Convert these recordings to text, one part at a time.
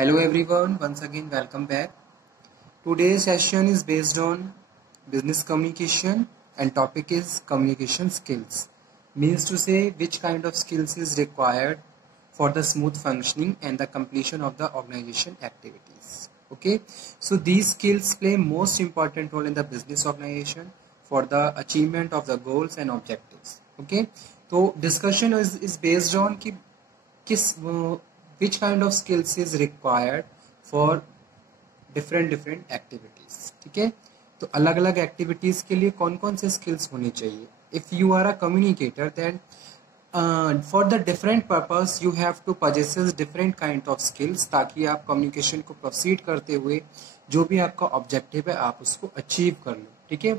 Hello everyone, once again welcome back. Today's session is based on business communication and topic is communication skills. Means to say which kind of skills is required for the smooth functioning and the completion of the organization activities. Okay, so these skills play most important role in the business organization for the achievement of the goals and objectives. Okay, so discussion is based on कि किस which kind of skills is required for different activities. ठीक है, तो अलग अलग activities के लिए कौन कौन से स्किल्स होने चाहिए. If you are a communicator then for the different purpose you have to possesses different kind of skills, ताकि आप कम्युनिकेशन को प्रोसीड करते हुए जो भी आपका ऑब्जेक्टिव है आप उसको अचीव कर लो. ठीक है,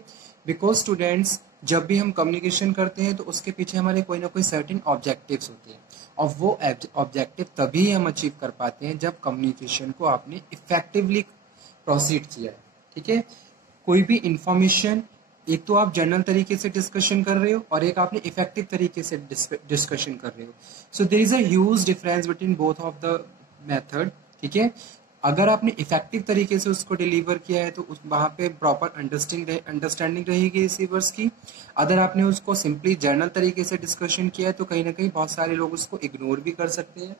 बिकॉज स्टूडेंट्स जब भी हम कम्युनिकेशन करते हैं तो उसके पीछे हमारे कोई ना कोई सर्टेन ऑब्जेक्टिव्स होते हैं और वो ऑब्जेक्टिव तभी हम अचीव कर पाते हैं जब कम्युनिकेशन को आपने इफेक्टिवली प्रोसीड किया है. ठीक है, कोई भी इंफॉर्मेशन एक तो आप जनरल तरीके से डिस्कशन कर रहे हो और एक आपने इफेक्टिव तरीके से डिस्कशन कर रहे हो. So there is a huge difference between both of the method. ठीक है, अगर आपने इफेक्टिव तरीके से उसको डिलीवर किया है तो वहां पे प्रॉपर अंडरस्टैंडिंग रहेगी रिसीवर्स की. अगर आपने उसको सिंपली जनरल तरीके से डिस्कशन किया है तो कहीं ना कहीं बहुत सारे लोग उसको इग्नोर भी कर सकते हैं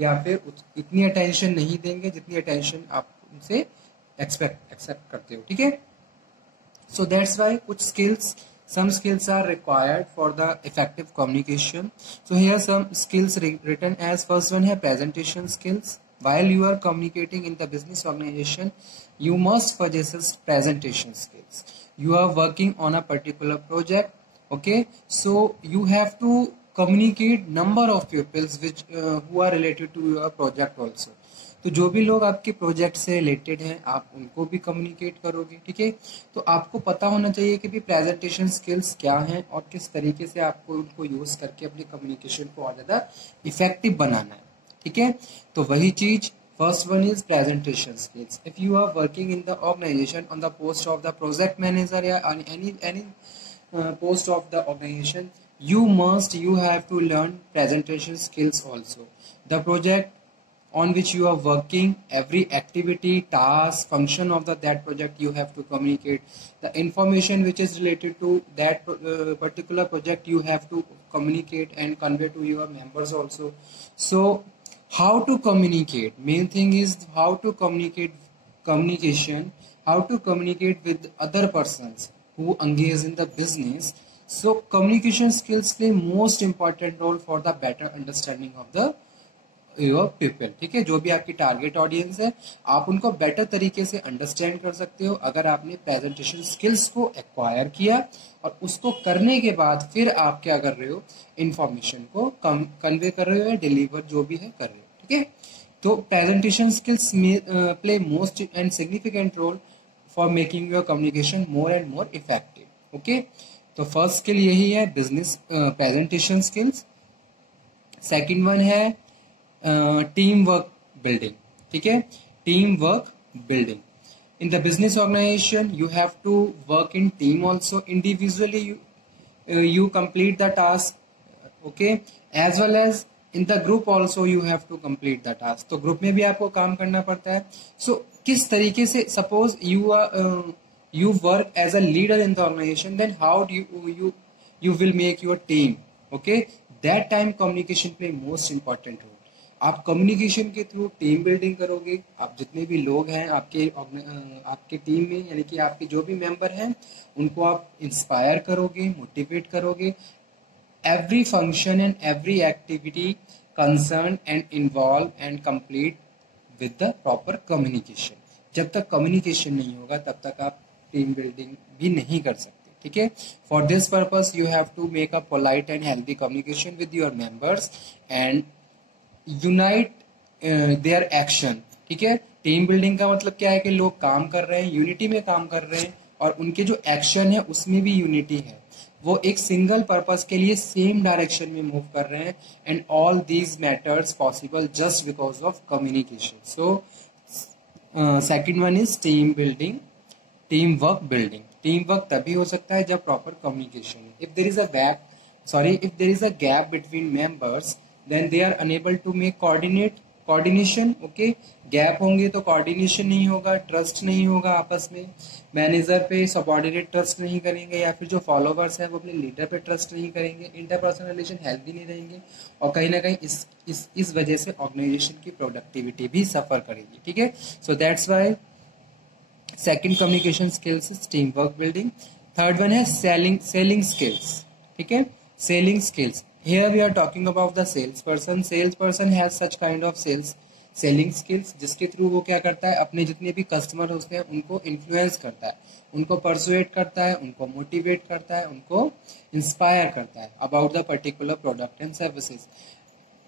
या फिर इतनी अटेंशन नहीं देंगे जितनी अटेंशन आप उनसे एक्सेप्ट करते हो. ठीक है, सो दैट्स वाई कुछ skills, some skills are required for the effective communication. So here some skills written as first one है presentation skills. While you are communicating in the business organization, you must possess presentation skills. You are working on a particular project. Okay, so you have to communicate number of pupils which who are related to your project also. तो जो भी लोग आपके project से related हैं आप उनको भी कम्युनिकेट करोगे. ठीक है, तो आपको पता होना चाहिए कि भी प्रेजेंटेशन स्किल्स क्या हैं और किस तरीके से आपको उनको यूज करके अपने कम्युनिकेशन को और ज्यादा इफेक्टिव बनाना है. ठीक है, तो वही चीज first one is presentation skills. If you are working in the organisation on the post of the project manager या any post of the organisation, you have to learn presentation skills also. The project on which you are working, every activity, task, function of that project you have to communicate. The information which is related to that particular project you have to communicate and convey to your members also. So how to communicate, main thing is how to communication, how to communicate with other persons who engage in the business. So communication skills play most important role for the better understanding of the your people. ठीक है, जो भी आपकी target audience है आप उनको better तरीके से अंडरस्टैंड कर सकते हो अगर आपने प्रेजेंटेशन स्किल्स को एक्वायर किया और उसको करने के बाद फिर आप क्या कर रहे हो, इंफॉर्मेशन को कन्वे कर रहे हो या डिलीवर जो भी है कर रहे हो. ठीक है, तो presentation skills play most and significant role for making your communication more and more effective. Okay, तो फर्स्ट स्किल यही है business presentation skills. Second one है टीम वर्क बिल्डिंग. ठीक है, team work building in the business organisation you have to work in team also. Individually you complete the task. Okay, as well as in the group also you have to complete the task. तो group में भी आपको काम करना पड़ता है. सो किस तरीके से, suppose you work as a leader in the organization, then how do you will make your team. Okay, that time communication play most important role. आप कम्युनिकेशन के थ्रू टीम बिल्डिंग करोगे. आप जितने भी लोग हैं आपके टीम में, यानी कि आपके जो भी मेंबर हैं उनको आप इंस्पायर करोगे, मोटिवेट करोगे. Every function and every activity concern and involve and complete with the proper communication. जब तक कम्युनिकेशन नहीं होगा तब तक आप टीम बिल्डिंग भी नहीं कर सकते. ठीक है, for this purpose you have to make a polite and healthy communication with your members and unite their action. ठीक है, टीम बिल्डिंग का मतलब क्या है कि लोग काम कर रहे हैं, यूनिटी में काम कर रहे हैं और उनके जो एक्शन है उसमें भी यूनिटी है. वो एक सिंगल पर्पस के लिए सेम डायरेक्शन में मूव कर रहे हैं and all these matters possible just because of communication. So second one is team building, team work building. Team work तभी हो सकता है जब प्रॉपर कम्युनिकेशन है. If there is a gap between members then they are unable to make coordinate coordination, okay, gap होंगे तो coordination नहीं होगा, ट्रस्ट नहीं होगा आपस में, मैनेजर पे सबऑर्डिनेट ट्रस्ट नहीं करेंगे, या फिर जो फॉलोवर्स हैं वो अपने लीडर पे ट्रस्ट नहीं करेंगे, इंटरपर्सनल रिलेशन हेल्दी नहीं रहेंगे, और कहीं ना कहीं इस वजह से ऑर्गेनाइजेशन की प्रोडक्टिविटी भी सफर करेगी, ठीक है। So that's why second communication skills is team work building. Third one है सेलिंग स्किल्स, ठीक है, selling skills. Here we are talking about the salesperson. Salesperson has such kind of selling skills जिसके through वो क्या करता है, अपने जितने भी कस्टमर होते हैं उनको इन्फ्लुएंस करता है, उनको परसुएट करता है, उनको मोटिवेट करता है, उनको इंस्पायर करता है about the particular product and services.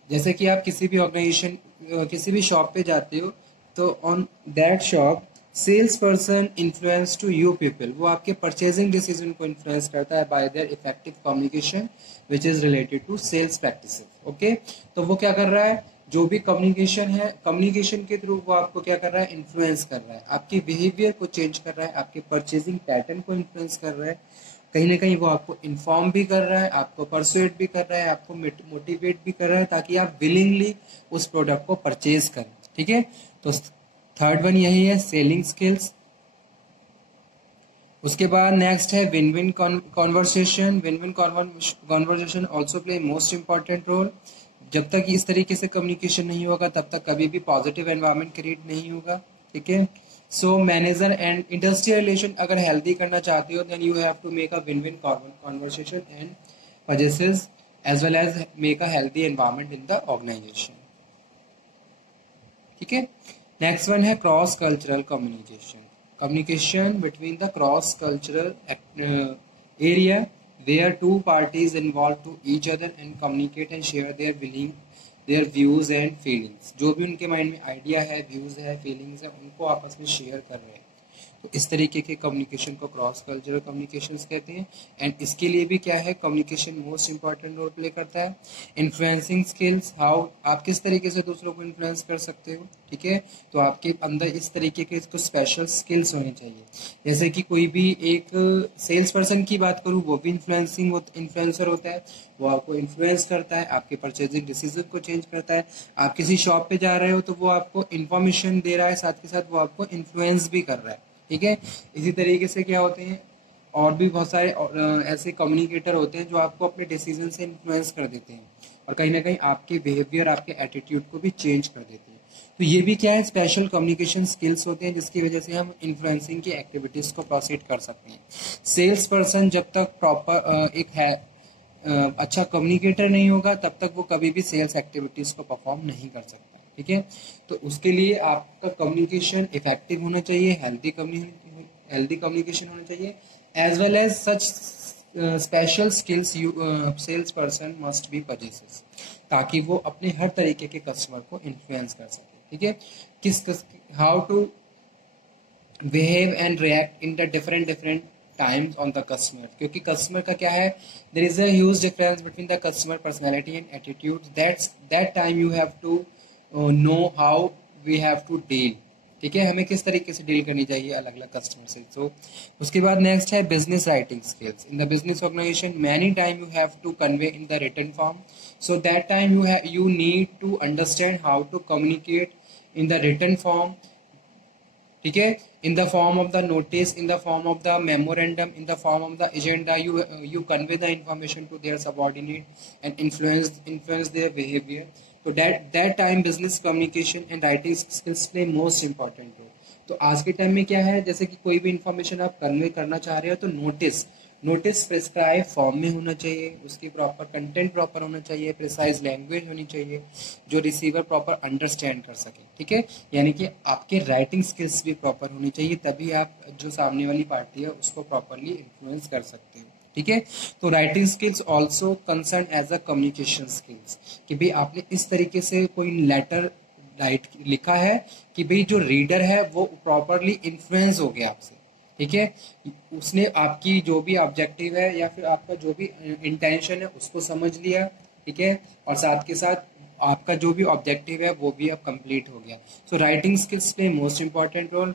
जैसे कि आप किसी भी ऑर्गेनाइजेशन, किसी भी शॉप पे जाते हो तो on that shop sales person influence to you people, वो आपके परचेजिंग डिसीजन को इन्फ्लुएंस करता है by their effective communication which is related to sales practices, okay. तो वो क्या कर रहा है, जो भी कम्युनिकेशन है, कम्युनिकेशन के थ्रू वो आपको क्या कर रहा है, इन्फ्लुएंस कर रहा है, आपके बिहेवियर को चेंज कर रहा है, आपके परचेजिंग पैटर्न को इन्फ्लुएंस कर रहा है, कहीं ना कहीं वो आपको इन्फॉर्म भी कर रहा है, आपको परसुएट भी कर रहा है, आपको मोटिवेट भी कर रहा है, ताकि आप विलिंगली उस प्रोडक्ट को परचेज करें, ठीक है। तो थर्ड वन यही है, सेलिंग स्किल्स। उसके बाद नेक्स्ट है win win conversation. Win win conversation also play most important role. जब तक इस तरीके से कम्युनिकेशन नहीं होगा तब तक कभी भी पॉजिटिव एनवायरनमेंट क्रिएट नहीं होगा, ठीक है। So manager and industrial relation अगर हेल्दी करना चाहते हो then you have to make a win win conversation and possesses as well as make a healthy environment in the organisation, ठीक है। नेक्स्ट वन है cross cultural communication. Communication between the cross-cultural area where two parties involved to each other and communicate and share their views and feelings। जो भी उनके mind में idea है, views है, feelings है, उनको आपस में शेयर कर रहे हैं, तो इस तरीके के कम्युनिकेशन को क्रॉस कल्चरल कम्युनिकेशन कहते हैं। एंड इसके लिए भी क्या है, communication most important role play करता है। इन्फ्लुएंसिंग स्किल्स, हाउ आप किस तरीके से दूसरों को इन्फ्लुएंस कर सकते हो, ठीक है। तो आपके अंदर इस तरीके के कुछ स्पेशल स्किल्स होनी चाहिए। जैसे कि कोई भी एक सेल्स पर्सन की बात करूँ, वो भी इन्फ्लुएंसर होता है, वो आपको इन्फ्लुएंस करता है, आपके परचेजिंग डिसीजन को चेंज करता है। आप किसी शॉप पे जा रहे हो तो वो आपको इन्फॉर्मेशन दे रहा है, साथ के साथ वो आपको इन्फ्लुएंस भी कर रहा है, ठीक है। इसी तरीके से क्या होते हैं, और भी बहुत सारे ऐसे कम्युनिकेटर होते हैं जो आपको अपने डिसीजन से इन्फ्लुएंस कर देते हैं और कहीं ना कहीं आपके बिहेवियर, आपके एटीट्यूड को भी चेंज कर देते हैं। तो ये भी क्या है, स्पेशल कम्युनिकेशन स्किल्स होते हैं जिसकी वजह से हम इन्फ्लुएंसिंग की एक्टिविटीज को प्रोसीड कर सकते हैं। सेल्स पर्सन जब तक प्रॉपर एक है अच्छा कम्युनिकेटर नहीं होगा तब तक वो कभी भी सेल्स एक्टिविटीज को परफॉर्म नहीं कर सकता, ठीक है। तो उसके लिए आपका कम्युनिकेशन इफेक्टिव होना चाहिए, हेल्दी कम्युनिकेशन होना चाहिए, as well as such special skills sales person must be possesses, ताकि वो अपने हर तरीके के कस्टमर को इन्फ्लुएंस कर सके, ठीक है। How to behave and react in the different times on the customer, क्योंकि कस्टमर का क्या है, there is a huge difference between the customer personality and attitude. That time you have to know how we have to deal, ठीक है, हमें किस तरीके से डील करनी चाहिए अलग अलग कस्टमर से। तो उसके बाद नेक्स्ट है business writing skills. In the business organisation many time you have to convey in the written form, so that time you need to understand how to communicate in the written form, ठीक है, in the form of the notice, in the form of the memorandum, in the form of the agenda, you convey the information to their subordinate and influence their behavior. So that time business communication and writing skills play most important role. तो आज के time में क्या है, जैसे कि कोई भी इंफॉर्मेशन आप कन्वे करना चाह रहे हो तो नोटिस प्रिस्क्राइब फॉर्म में होना चाहिए, उसकी प्रॉपर कंटेंट प्रॉपर होना चाहिए, प्रिसाइज लैंग्वेज होनी चाहिए जो रिसीवर प्रॉपर अंडरस्टैंड कर सके, ठीक है। यानी कि आपके राइटिंग स्किल्स भी प्रॉपर होनी चाहिए, तभी आप जो सामने वाली पार्टी है उसको प्रॉपरली इन्फ्लुएंस कर सकते हो, ठीक है। तो writing skills also concern as a communication skills, कि भाई आपने इस तरीके से कोई लेटर लिखा है कि भाई जो रीडर है वो प्रॉपरली इन्फ्लुएंस हो गया आपसे, ठीक है, उसने आपकी जो भी ऑब्जेक्टिव है या फिर आपका जो भी इंटेंशन है उसको समझ लिया, ठीक है, और साथ के साथ आपका जो भी ऑब्जेक्टिव है वो भी अब कंप्लीट हो गया। So writing skills play most important role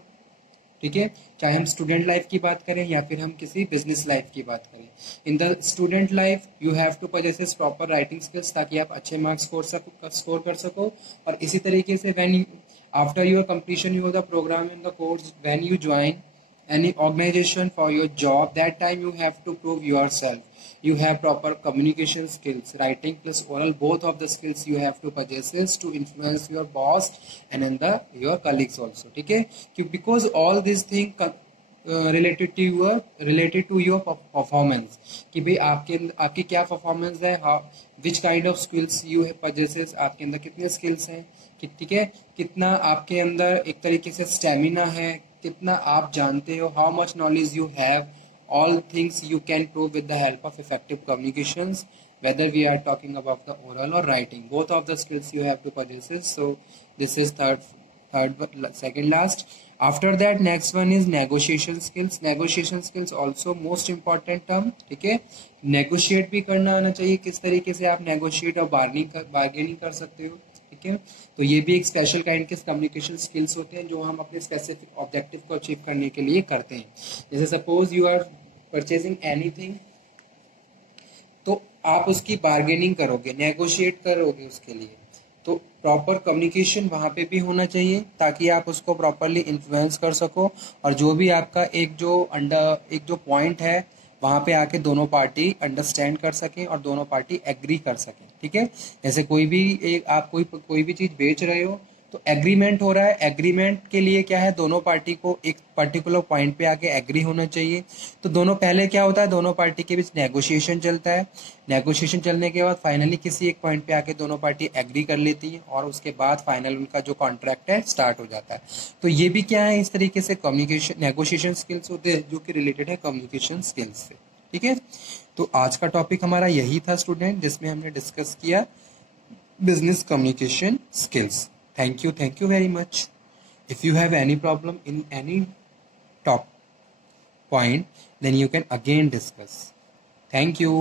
ठीक है, चाहे हम स्टूडेंट लाइफ की बात करें या फिर हम किसी बिजनेस लाइफ की बात करें। In the student life you have to possesses proper writing skills, ताकि आप अच्छे मार्क्स स्कोर कर सको। और इसी तरीके से when after your completion your the program in the course, when you join any organization for your job, that time you have to prove yourself. You have proper communication skills, writing plus oral, both of the skills you have to possess to influence your boss and in the your colleagues also, ठीक है, because all these things related to your performance, कि भाई आपकी क्या performance है, which kind of skills you possesses, आपके अंदर कितने स्किल्स हैं, ठीक है, कितना आपके अंदर एक तरीके से स्टेमिना है, कितना आप जानते हो, how much knowledge you have, all things you can prove with the help of effective communications, whether we are talking about the oral or writing, both of the skills you have to possess. So this is second last. After that next one is negotiation skills. Negotiation skills also most important term, ठीक है, negotiate भी करना आना चाहिए, किस तरीके से आप negotiate और bargaining कर सकते हो, ठीक है। तो ये भी एक स्पेशल काइंड के कम्युनिकेशन स्किल्स होते हैं जो हम अपने स्पेसिफिक ऑब्जेक्टिव को अचीव करने के लिए करते हैं। जैसे suppose you are purchasing anything, तो आप उसकी बार्गेनिंग करोगे, नेगोशिएट करोगे उसके लिए, तो प्रॉपर कम्युनिकेशन वहां पे भी होना चाहिए ताकि आप उसको प्रॉपरली इन्फ्लुएंस कर सको, और जो भी आपका एक जो पॉइंट है वहां पे आके दोनों पार्टी अंडरस्टैंड कर सकें और दोनों पार्टी एग्री कर सकें, ठीक है। जैसे आप कोई भी चीज बेच रहे हो तो एग्रीमेंट हो रहा है, एग्रीमेंट के लिए क्या है, दोनों पार्टी को एक पर्टिकुलर पॉइंट पे आके एग्री होना चाहिए। तो दोनों पहले क्या होता है, दोनों पार्टी के बीच नेगोशिएशन चलता है, नेगोशिएशन चलने के बाद फाइनली किसी एक पॉइंट पे आके दोनों पार्टी एग्री कर लेती है और उसके बाद फाइनल उनका जो कॉन्ट्रैक्ट है स्टार्ट हो जाता है। तो ये भी क्या है, इस तरीके से कम्युनिकेशन नेगोशिएशन स्किल्स होते हैं जो कि रिलेटेड है कम्युनिकेशन स्किल्स से, ठीक है। तो आज का टॉपिक हमारा यही था स्टूडेंट, जिसमें हमने डिस्कस किया business communication skills. Thank you very much. If you have any problem in any top point, then you can again discuss. Thank you.